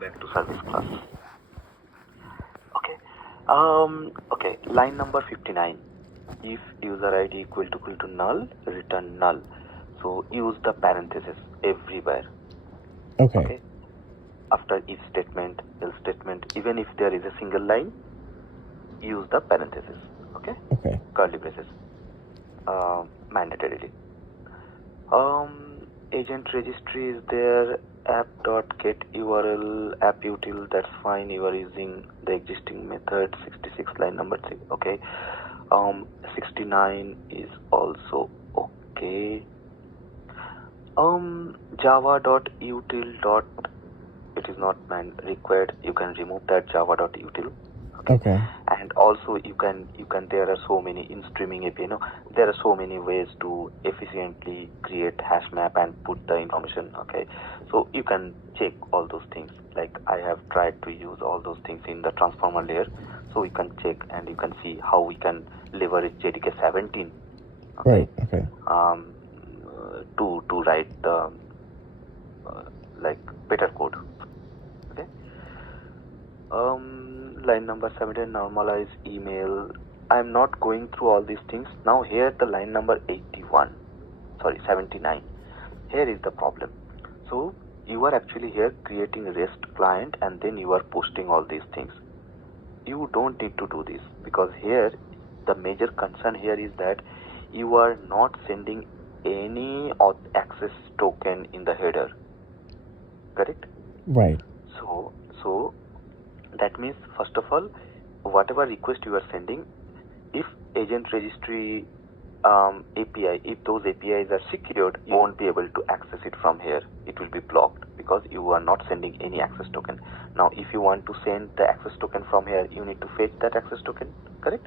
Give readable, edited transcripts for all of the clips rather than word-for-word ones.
back to service class. Okay, line number 59. If user ID equal to null, return null. So use the parenthesis everywhere. Okay. After if statement, else statement, even if there is a single line, use the parenthesis. Okay. Curly braces. Mandatorily. Agent registry is there. App.get URL app util, that's fine. You are using the existing method. 66 line number 3. Okay. 69 is also okay. Java.util. It is not required. You can remove that java.util. Okay. And also you can there are so many in streaming API, there are so many ways to efficiently create hash map and put the information. Okay, so you can check all those things. Like I have tried to use all those things in the transformer layer, so you can check and you can see how we can leverage JDK 17. Okay. Right. Okay. To write the like better code. Okay. Line number 17, normalize email. I'm not going through all these things. Now here the line number 79. Here is the problem. So you are actually here creating a REST client and then you are posting all these things. You don't need to do this, because here the major concern here is that you are not sending any access token in the header. Correct? Right. So that means, first of all, whatever request you are sending, if agent registry API, if those APIs are secured, you won't be able to access it from here. It will be blocked because you are not sending any access token. Now, if you want to send the access token from here, you need to fetch that access token, correct?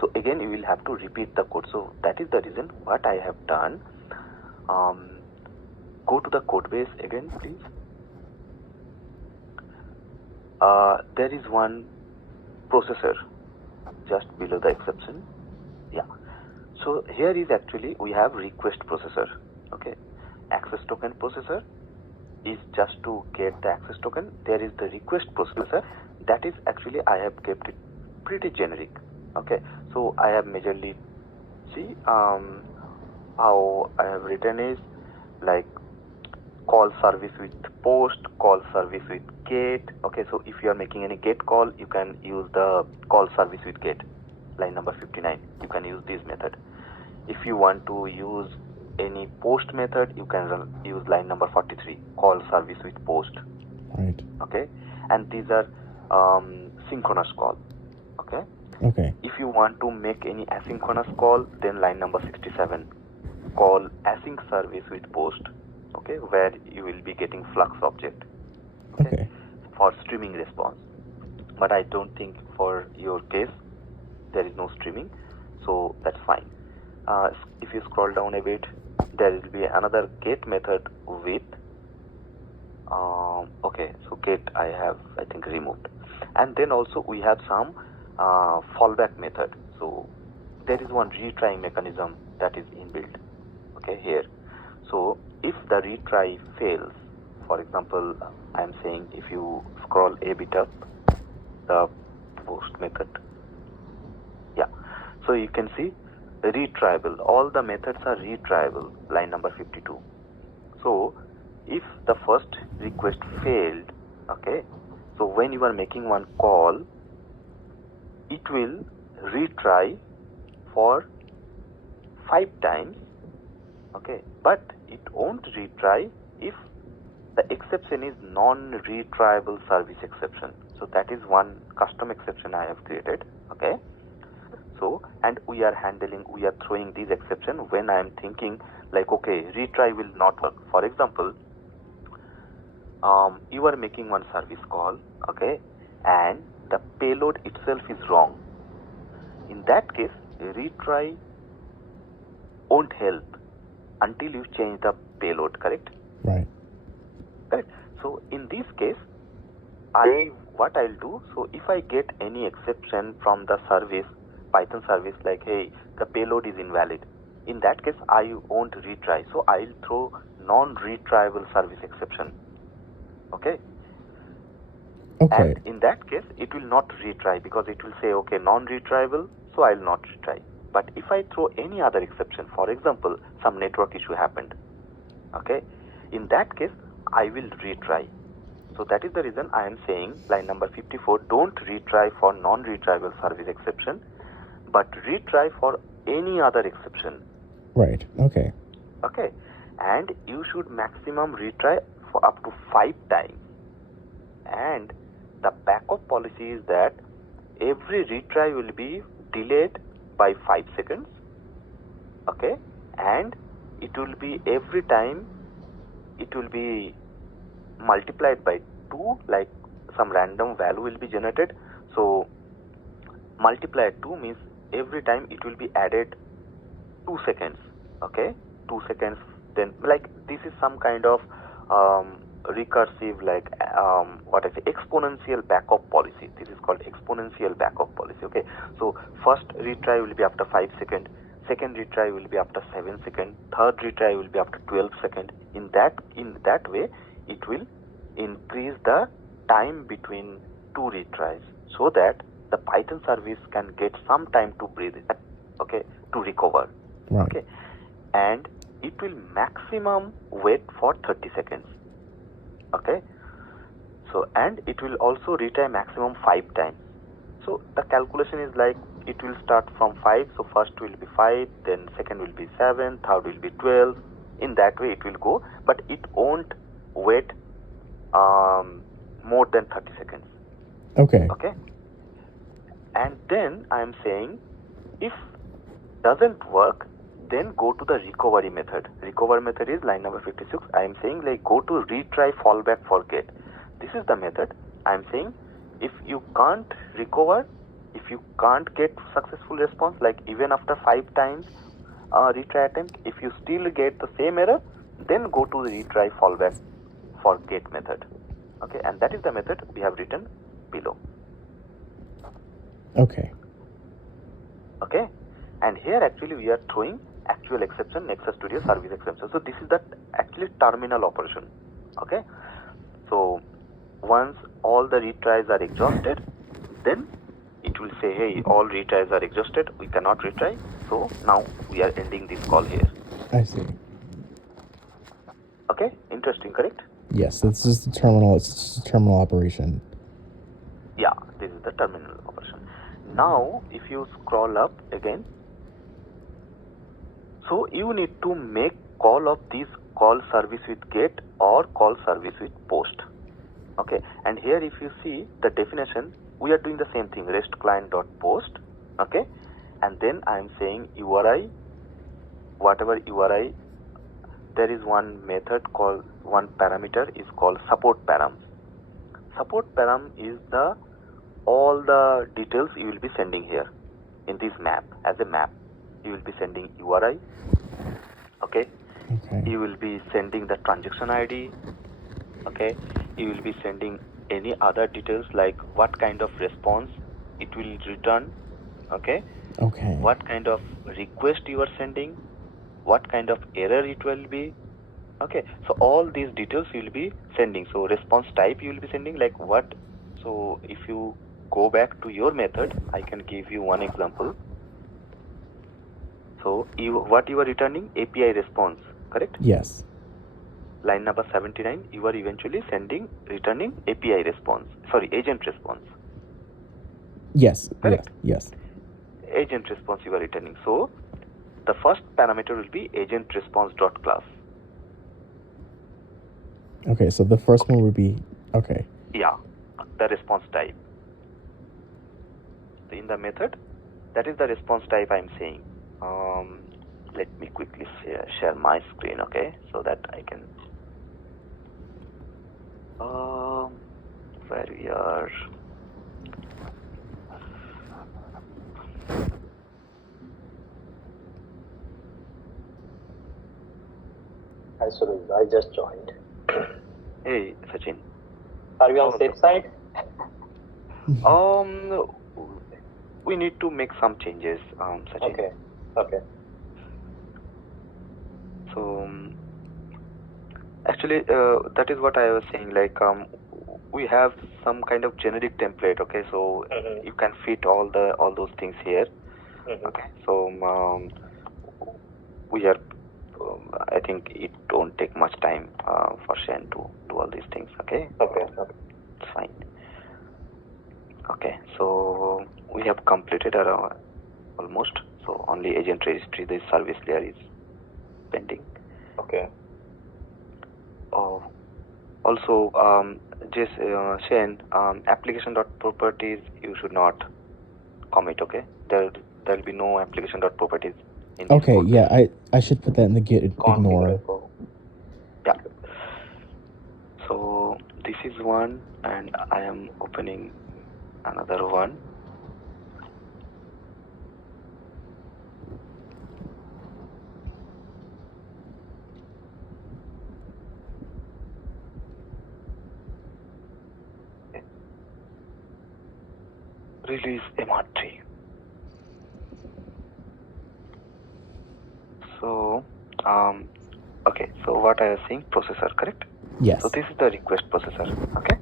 So again, you will have to repeat the code. So that is the reason what I have done. Go to the code base again, please. There is one processor just below the exception. Yeah. So here is actually we have request processor. Okay. Access token processor is just to get the access token. There is the request processor. That is actually I have kept it pretty generic. Okay. So I have majorly see how I have written is like call service with post, call service with get. Okay, so if you are making any get call, you can use the call service with get. Line number 59, you can use this method. If you want to use any post method, you can use line number 43, call service with post. Right. Okay, and these are synchronous call. Okay. Okay. If you want to make any asynchronous call, then line number 67, call async service with post. Okay, where you will be getting Flux object. Okay. For streaming response. But I don't think for your case there is no streaming, so that's fine. If you scroll down a bit, there will be another get method with okay, so get I have I think removed, and then also we have some fallback method. So there is one retry mechanism that is inbuilt. Okay, here. So if the retry fails, for example, I am saying if you scroll a bit up, the post method, yeah, so you can see retryable. All the methods are retryable, line number 52. So if the first request failed, okay, so when you are making one call, it will retry for 5 times. Okay, but it won't retry if the exception is non-retryable service exception. So that is one custom exception I have created. Okay, so and we are throwing this exception when I am thinking like, okay, retry will not work. For example, you are making one service call, okay, and the payload itself is wrong. In that case, retry won't help until you change the payload, correct? Right. Correct. So in this case, what I'll do, so if I get any exception from the service, Python service, like, hey, the payload is invalid, in that case, I won't retry. So I'll throw non-retryable service exception. Okay. Okay. And in that case, it will not retry because it will say, okay, non-retriable, so I'll not retry. But if I throw any other exception, for example, some network issue happened, okay, in that case, I will retry. So that is the reason I am saying line number 54, don't retry for non-retriable service exception, but retry for any other exception. Right. Okay. Okay, and you should maximum retry for up to 5 times. And the backup policy is that every retry will be delayed by 5 seconds. Okay, and it will be every time it will be multiplied by 2, like some random value will be generated. So multiply 2 means every time it will be added 2 seconds. Okay, 2 seconds. Then like this is some kind of recursive, like what I say, exponential backup policy. This is called exponential backup policy. Okay, so first retry will be after 5 seconds, second retry will be after 7 seconds, third retry will be after 12 seconds. In that way, it will increase the time between 2 retries, so that the Python service can get some time to breathe, okay, to recover. Right. Okay, and it will maximum wait for 30 seconds. Okay, so and it will also retry maximum 5 times. So the calculation is like it will start from 5. So first will be 5, then second will be 7, third will be 12. In that way it will go, but it won't wait more than 30 seconds. Okay. Okay, and then I am saying if doesn't work, then go to the recovery method. Recovery method is line number 56. I am saying like go to retry fallback forget. This is the method. I am saying if you can't recover, if you can't get successful response, like even after 5 times retry attempt, if you still get the same error, then go to the retry fallback forget method. Okay, and that is the method we have written below. Okay. Okay, and here actually we are throwing actual exception, Nexus Studio service exception. So this is the actually terminal operation. Okay, so once all the retries are exhausted, then it will say, hey, all retries are exhausted, we cannot retry. So now we are ending this call here. I see. Okay, interesting, correct? Yes, it's just a terminal. It's just a terminal operation. Yeah, this is the terminal operation. Now if you scroll up again, so you need to make call of this call service with get or call service with post. Okay, and here if you see the definition, we are doing the same thing, REST client dot post. Okay, and then I am saying URI, whatever URI, there is one method called, one parameter is called support param. Support param is the all the details you will be sending here in this map. As a map, you will be sending URI. Okay, Okay. you will be sending the transaction ID. Okay, you will be sending any other details like what kind of response it will return. Okay, Okay. what kind of request you are sending, what kind of error it will be. Okay, so all these details you will be sending. So response type you will be sending, like what. So if you go back to your method, I can give you one example. So what you are returning, API response, correct? Yes. Line number 79, you are eventually returning API response, sorry, agent response. Yes. Correct. Yes. Agent response you are returning. So the first parameter will be agent response dot class. Okay. So the first one would be okay. Yeah, the response type. In the method, that is the response type I am saying. Let me quickly share my screen, okay, so that I can. Where we are. Hi Suraj, I just joined. Hey Sachin. Are we on safe side? We need to make some changes, Sachin. Okay. So actually, that is what I was saying. Like we have some kind of generic template. Okay, so Mhm. you can fit all those things here. Mhm. Okay, so we are. I think it don't take much time for Shen to do all these things. Okay. Okay. It's fine. Okay, so we have completed our almost. So only agent registry, this service layer is pending. Okay. Oh, also, Shane, application.properties you should not commit. Okay, there'll be no application.properties in this Okay, code yeah, base. I should put that in the git ignore. Yeah. So this is one, and I am opening another one. Okay. Release MR3. So, okay. So what I was saying, processor, correct? Yes. So this is the request processor. Okay.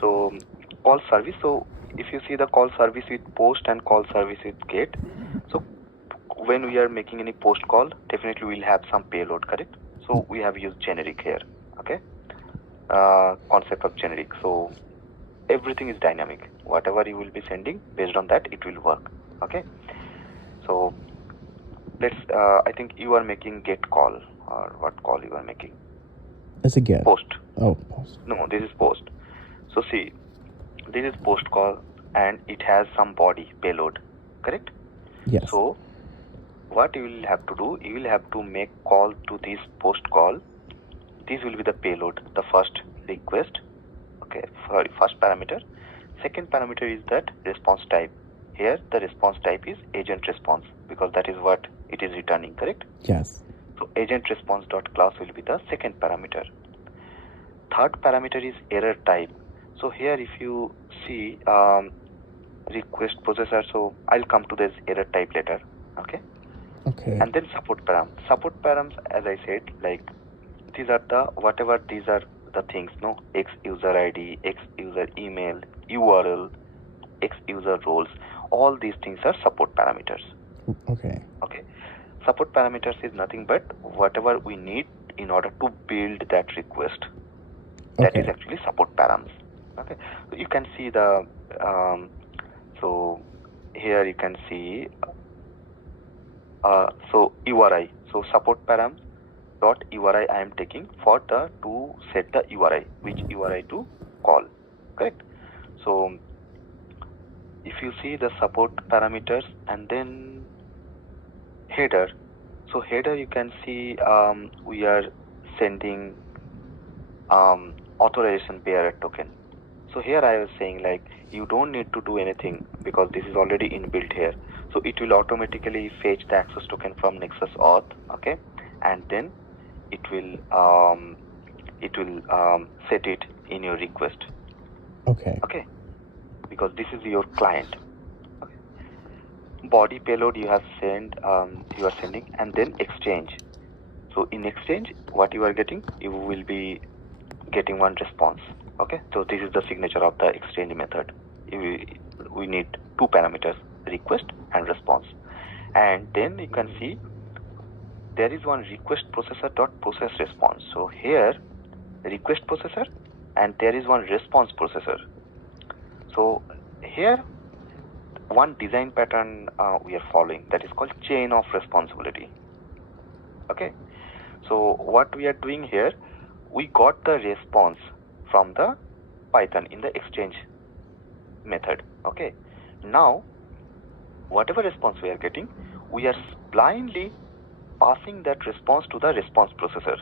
So call service. So if you see the call service with post and call service with get, so when we are making any post call, definitely we'll have some payload, correct? So we have used generic here. Okay. Concept of generic. So everything is dynamic. Whatever you will be sending, based on that, it will work. Okay. So let's. I think you are making get call, or what call you are making? It's a get. Post. Oh, post. No, this is post. So see, this is post call, and it has some body payload, correct? Yes. So what you will have to do, you will have to make call to this post call. This will be the payload, the first request. Okay, sorry, first parameter. Second parameter is that response type. Here the response type is agent response, because that is what it is returning, correct? Yes. So agent response dot class will be the second parameter. Third parameter is error type. So here if you see request processor, so I'll come to this error type later. Okay. Okay. And then support param. Support params, as I said, like these are the whatever these are the things, no? X user ID, X user email, URL, X user roles. All these things are support parameters. Okay. Okay. Support parameters is nothing but whatever we need in order to build that request. That is Okay. actually support params. Okay. So you can see the so here you can see so URI. So support param dot URI I am taking for the to set the URI, which URI to call, correct? So if you see the support parameters and then header, so header you can see we are sending authorization bearer token. So here I was saying like you don't need to do anything because this is already inbuilt here. So it will automatically fetch the access token from Nexus Auth, okay, and then it will set it in your request. Okay. Okay, because this is your client. Okay. Body payload you have you are sending, and then exchange. So in exchange, what you are getting, you will be getting one response. Okay, so this is the signature of the exchange method. We need two parameters, request and response. And then you can see there is one request processor dot process response. So here request processor, and there is one response processor. So here one design pattern we are following, that is called chain of responsibility. Okay, so what we are doing here, we got the response from the Python in the exchange method. Okay, now whatever response we are getting, we are blindly passing that response to the response processor.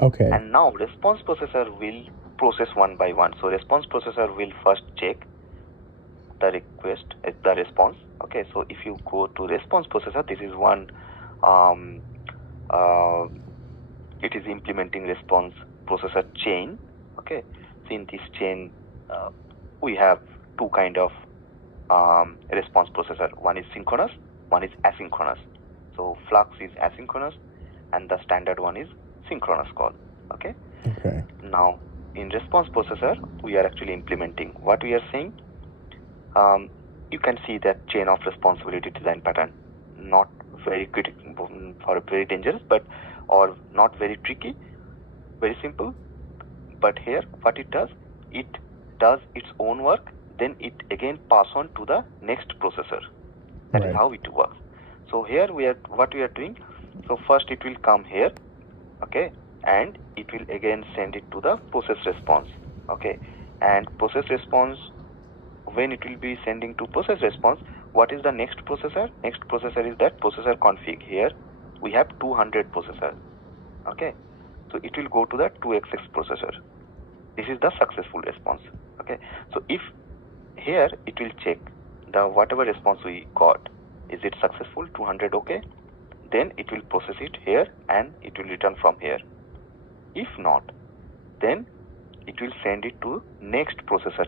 Okay. And now response processor will process one by one. So response processor will first check the request, the response. Okay, so if you go to response processor, this is one it is implementing response processor chain. Okay, so in this chain we have two kind of response processor. One is synchronous, one is asynchronous. So Flux is asynchronous and the standard one is synchronous call. Okay. Okay. Now in response processor, we are actually implementing what we are saying. You can see that chain of responsibility design pattern, not very critical or very dangerous, but or not very tricky, very simple. But here, what it does its own work, then it again pass on to the next processor. That is Right. how it works. So here what we are doing. So first it will come here, okay, and it will again send it to the process response, okay, and process response, when it will be sending to process response, what is the next processor? Next processor is that processor config. Here we have 200 processor, okay, so it will go to the 2xx processor. This is the successful response, okay. So if here it will check the whatever response we got, is it successful, 200, okay, then it will process it here and it will return from here. If not, then it will send it to next processor.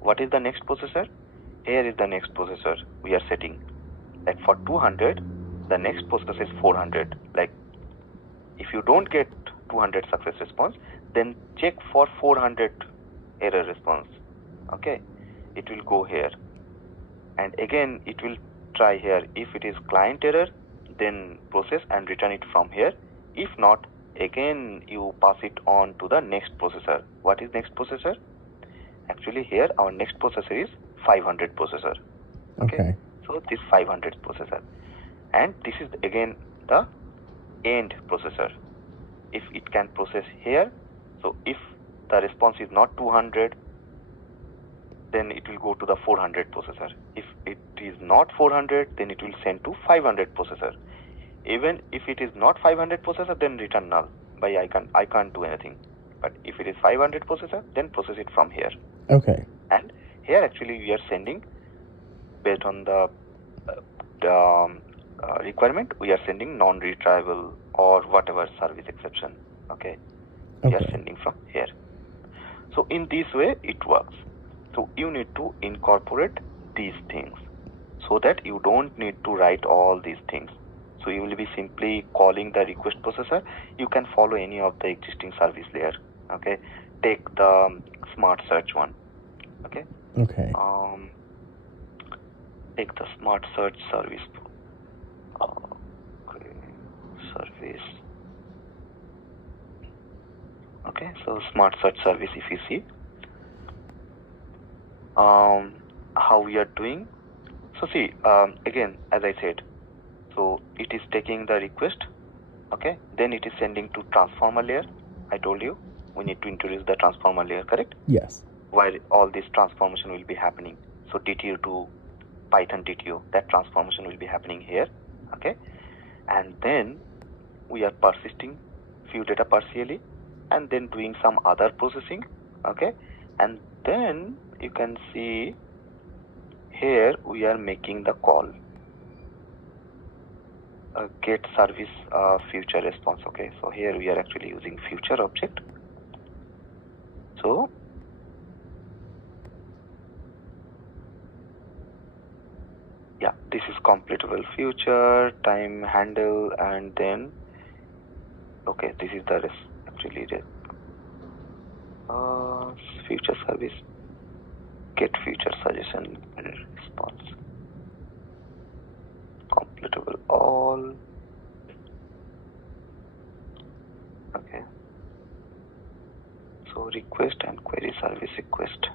What is the next processor? Here is the next processor we are setting. Like for 200, the next processor is 400. Like if you don't get 200 success response, then check for 400 error response. Okay, it will go here, and again it will try here. If it is client error, then process and return it from here. If not, again you pass it on to the next processor. What is next processor? Actually here our next processor is 500 processor. Okay. So this 500 processor, and this is again the end processor. If it can process here, so if the response is not 200, then it will go to the 400 processor. If it is not 400, then it will send to 500 processor. Even if it is not 500 processor, then return null. By I can't do anything. But if it is 500 processor, then process it from here. Okay. And here actually we are sending based on the requirement. We are sending non-retrievable or whatever service exception. Okay. We are Okay. sending from here. So in this way it works. So you need to incorporate these things so that you don't need to write all these things. So you will be simply calling the request processor. You can follow any of the existing service layer. Okay, take the smart search one. Okay. Okay. Take the smart search service. Okay, service. Okay, so smart search service. If you see how we are doing. So see, again, as I said, so it is taking the request, okay, then it is sending to transformer layer. I told you we need to introduce the transformer layer, correct? Yes. Where all this transformation will be happening. So DTU to Python DTU, that transformation will be happening here, okay, and then we are persisting few data partially and then doing some other processing, okay, and then you can see here we are making the call get service future response. Okay, so here we are actually using future object. So yeah, this is completable future time handle, and then okay, this is the actually future service get future suggestion response completable all. Okay, so request and query service request.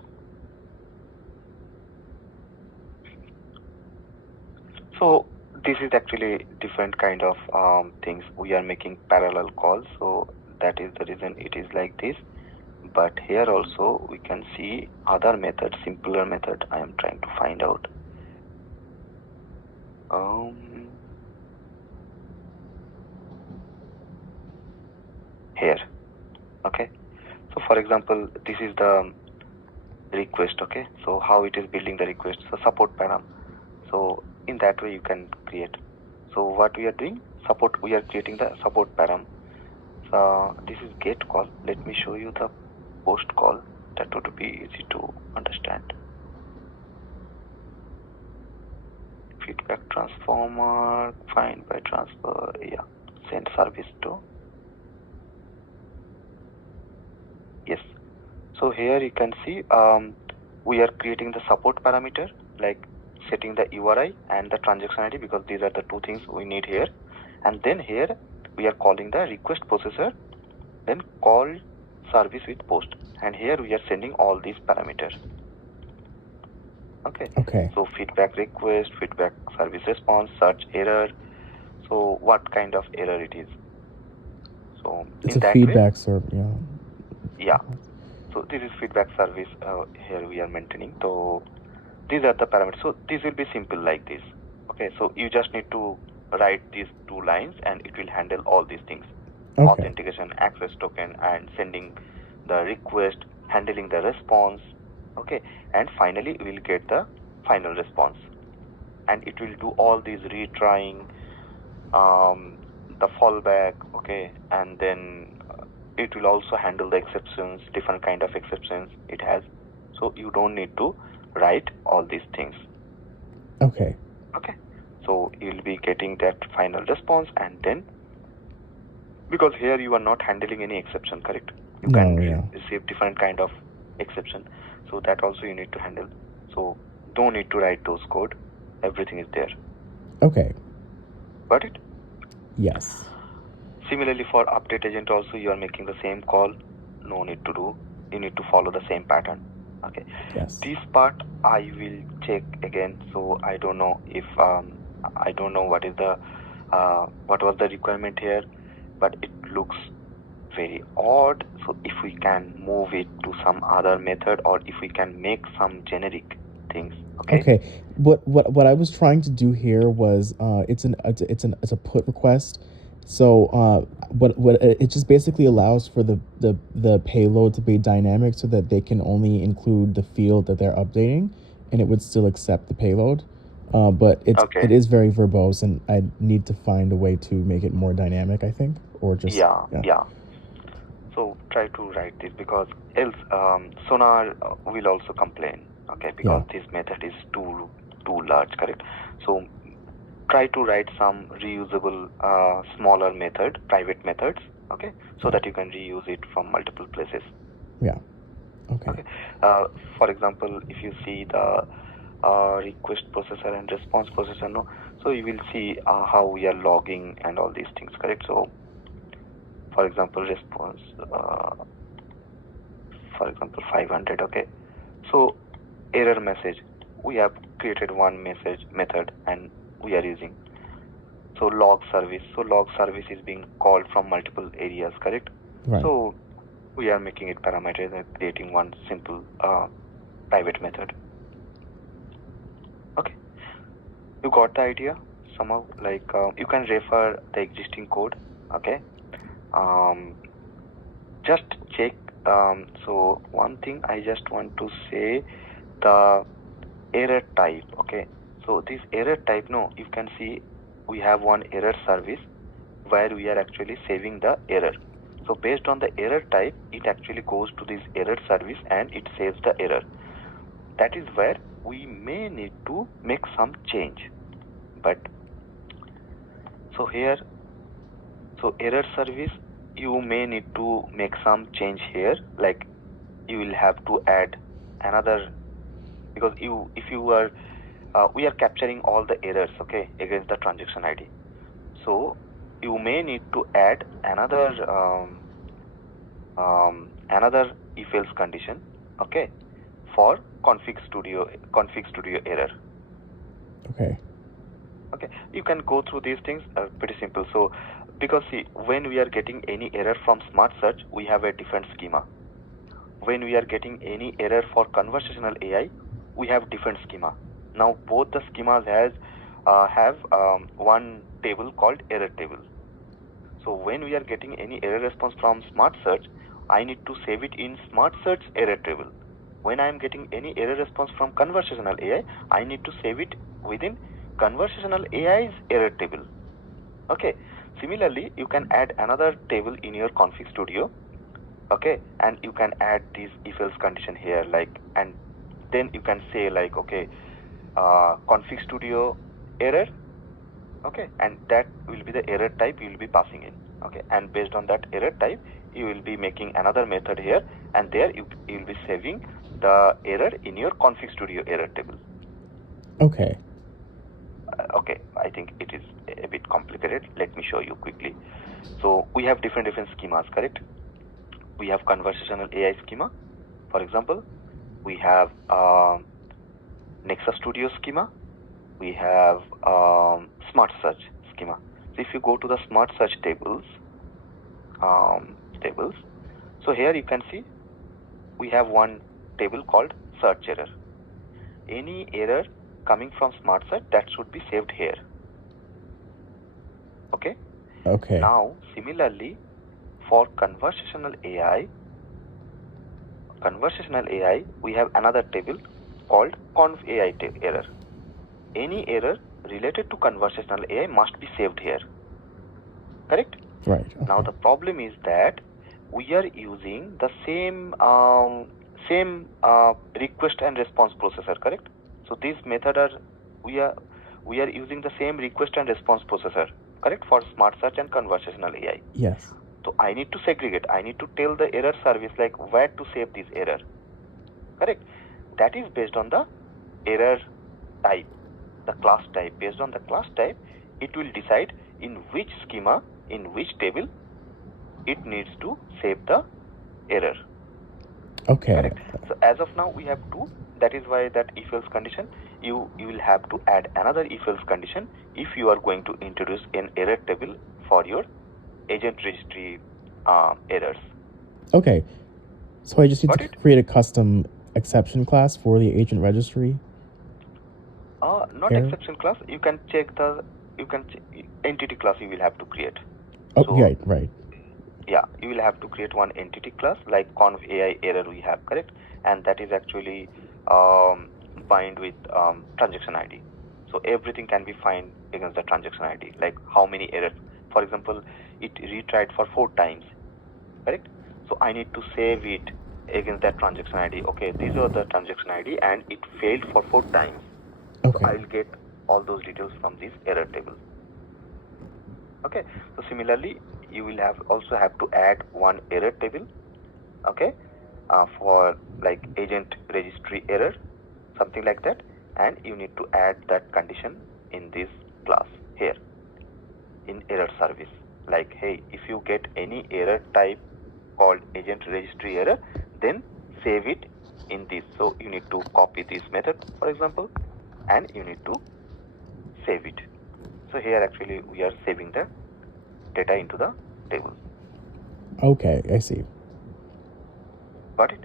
So this is actually different kind of things. We are making parallel calls, so that is the reason it is like this. But here also we can see other method, simpler method I am trying to find out. Here, okay. So for example, this is the request, okay. So how it is building the request, so support param. So in that way you can create. So what we are doing, support, we are creating the support param. So this is get call. Let me show you the post call. That would be easy to understand. Feedback transformer, find by transfer, yeah, send service to. So here you can see we are creating the support parameter, like setting the URI and the transaction ID, because these are the two things we need here. And then here we are calling the request processor, then call service with post, and here we are sending all these parameters. Okay. So feedback request, feedback service response, search error. So what kind of error it is? So It's in a that feedback server. Yeah. way, yeah. So this is feedback service here we are maintaining. So these are the parameters. So this will be simple like this. Okay, so you just need to write these two lines and it will handle all these things. Okay. Authentication, access token, and sending the request, handling the response. Okay, and finally we will get the final response, and it will do all these retrying, the fallback. Okay, and then it will also handle the exceptions, different kind of exceptions it has. So you don't need to write all these things. Okay. Okay, so you'll be getting that final response, and then because here you are not handling any exception, correct? You No, can yeah. receive different kind of exception, so that also you need to handle. So don't need to write those code, everything is there. Okay. Got it? Yes. Similarly for update agent also you are making the same call, no need to do, you need to follow the same pattern. Okay, Yes. this part I will check again. So I don't know if I don't know what is the what was the requirement here, but it looks very odd. So if we can move it to some other method, or if we can make some generic things. Okay. What I was trying to do here was it's a put request. So what it just basically allows for the payload to be dynamic, so that they can only include the field that they're updating, and it would still accept the payload. But it is very verbose, and I need to find a way to make it more dynamic, I think, or just yeah. So try to write this, because else Sonar will also complain. Okay, because this method is too large, correct? So try to write some reusable smaller method, private methods. Okay, so that you can reuse it from multiple places. Yeah. Okay. For example, if you see the request processor and response processor, no, so you will see how we are logging and all these things, correct? So for example, response, for example 500. Okay, so error message, we have created one method and we are using. So log service, is being called from multiple areas, correct? Right. So we are making it parameterized and creating one simple private method. Okay, you got the idea somehow? Like you can refer the existing code. Okay, just check. So one thing I just want to say, the error type. Okay, so this error type, no, you can see we have one error service where we are actually saving the error. So based on the error type, it actually goes to this error service and it saves the error. That is where we may need to make some change. But so here, so error service, you may need to make some change here, like you will have to add another, because if you are we are capturing all the errors, okay, against the transaction ID. So you may need to add another if else condition, okay, for config studio error. Okay, you can go through these things, pretty simple. So because see, when we are getting any error from smart search, we have a different schema. When we are getting any error for conversational AI, we have different schema. Now both the schemas have one table called error table. So when we are getting any error response from smart search, I need to save it in smart search error table. When I am getting any error response from conversational AI, I need to save it within conversational AI's error table. Okay, similarly you can add another table in your config studio. Okay, and you can add this if else condition here, like, and then you can say like, okay, config studio error, okay, and that will be the error type you will be passing in. Okay, and based on that error type, you will be making another method here, and there you will be saving the error in your config studio error table. Okay. Okay, I think it is a bit complicated. Let me show you quickly. So we have different schemas, correct? We have conversational AI schema, for example. We have Nexus Studio schema. We have Smart Search schema. So if you go to the Smart Search tables, so here you can see we have one table called search error. Any error coming from Smart Search, that should be saved here. Okay? Okay. Now, similarly, for conversational AI, we have another table called conv AI error. Any error related to conversational AI must be saved here. Correct? Right. Okay. Now the problem is that we are using the same request and response processor, correct? So these method we are using the same request and response processor, correct, for Smart Search and conversational AI. Yes. So I need to segregate. I need to tell the error service like where to save this error. Correct? That is based on the error type, the class type. Based on the class type, it will decide in which schema, in which table it needs to save the error. Okay. Correct? So as of now we have two. That is why that if else condition, you will have to add another if else condition if you are going to introduce an error table for your agent registry errors. Okay. So I just need Got to it? create a custom exception class for the agent registry. Not Here? exception class. You can check entity class you will have to create. Oh, So, right. Yeah, you will have to create one entity class like conv AI error we have, correct? And that is actually bind with transaction ID. So everything can be found against the transaction ID, like how many errors. For example, it retried for 4 times, correct? So I need to save it against that transaction ID. Okay, these are the transaction ID and it failed for 4 times. Okay. So I'll get all those details from this error table. Okay, so similarly, you will also have to add one error table, okay, for like agent registry error, something like that, and you need to add that condition in this class here in error service. Like, hey, if you get any error type called agent registry error, then save it in this. So you need to copy this method, for example, and you need to save it. So here actually we are saving the data into the table. Okay, I see. Got it?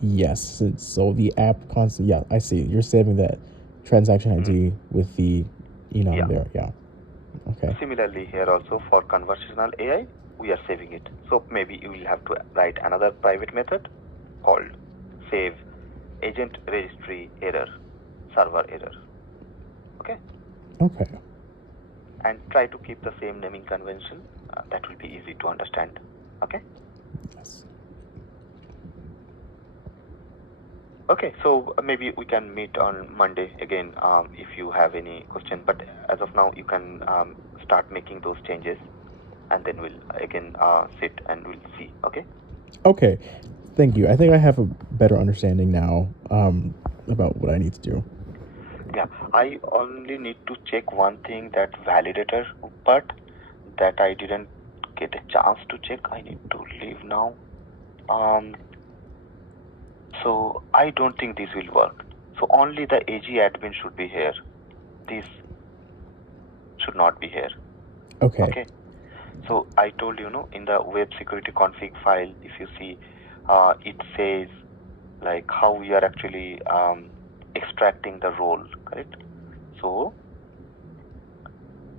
Yes. So the app constant. Yeah, I see. You're saving that transaction ID with the Yeah. there. Yeah. Okay. Similarly, here also for conversational AI, we are saving it. So maybe you will have to write another private method called save agent registry error, server error. Okay? Okay. And try to keep the same naming convention. That will be easy to understand. Okay? Yes. Okay, so maybe we can meet on Monday again if you have any question. But as of now, you can start making those changes, and then we'll again sit and we'll see. Okay? Okay. Thank you. I think I have a better understanding now about what I need to do. Yeah, I only need to check one thing, that validator part that I didn't get a chance to check. I need to leave now. So I don't think this will work. So only the AG admin should be here. This should not be here. Okay. Okay. So I told you, in the web security config file, if you see, it says like how we are actually extracting the role, correct? So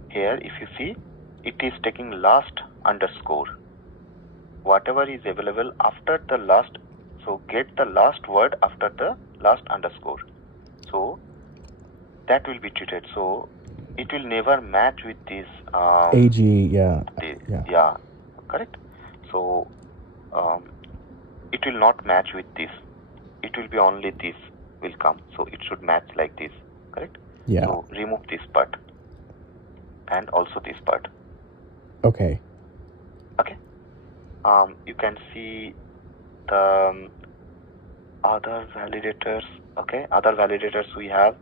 here, if you see, it is taking last underscore. Whatever is available after the last, so get the last word after the last underscore. So that will be treated. So it will never match with this. AG. Yeah. Yeah, correct. So it will not match with this. It will be only this will come. So it should match like this, correct? Yeah. So remove this part and also this part. Okay. Okay. you can see the other validators. Okay, other validators we have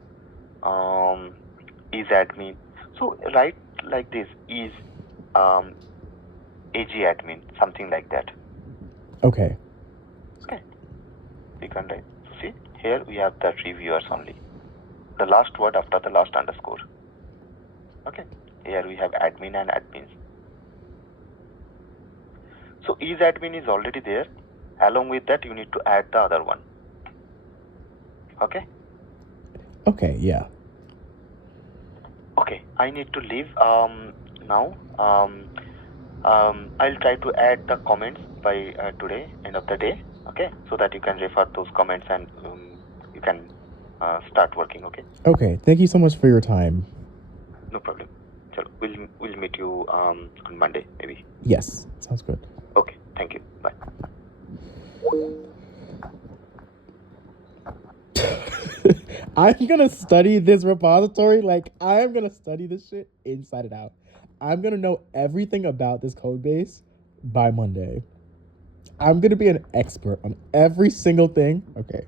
is admin. So write like this is AG admin, something like that. Okay. Okay, we can write. See, here we have the reviewers only. The last word after the last underscore. Okay, here we have admin and admins. So is admin is already there. Along with that, you need to add the other one. Okay. Okay. Yeah. Okay, I need to leave now. I'll try to add the comments by today, end of the day. Okay, so that you can refer those comments and you can start working. Okay. Okay. Thank you so much for your time. No problem. Chalo, we'll meet you on Monday maybe. Yes. Sounds good. Okay. Thank you. Bye. I'm gonna study this repository. Like, I'm gonna study this shit inside and out. I'm gonna know everything about this code base by Monday. I'm gonna be an expert on every single thing. Okay.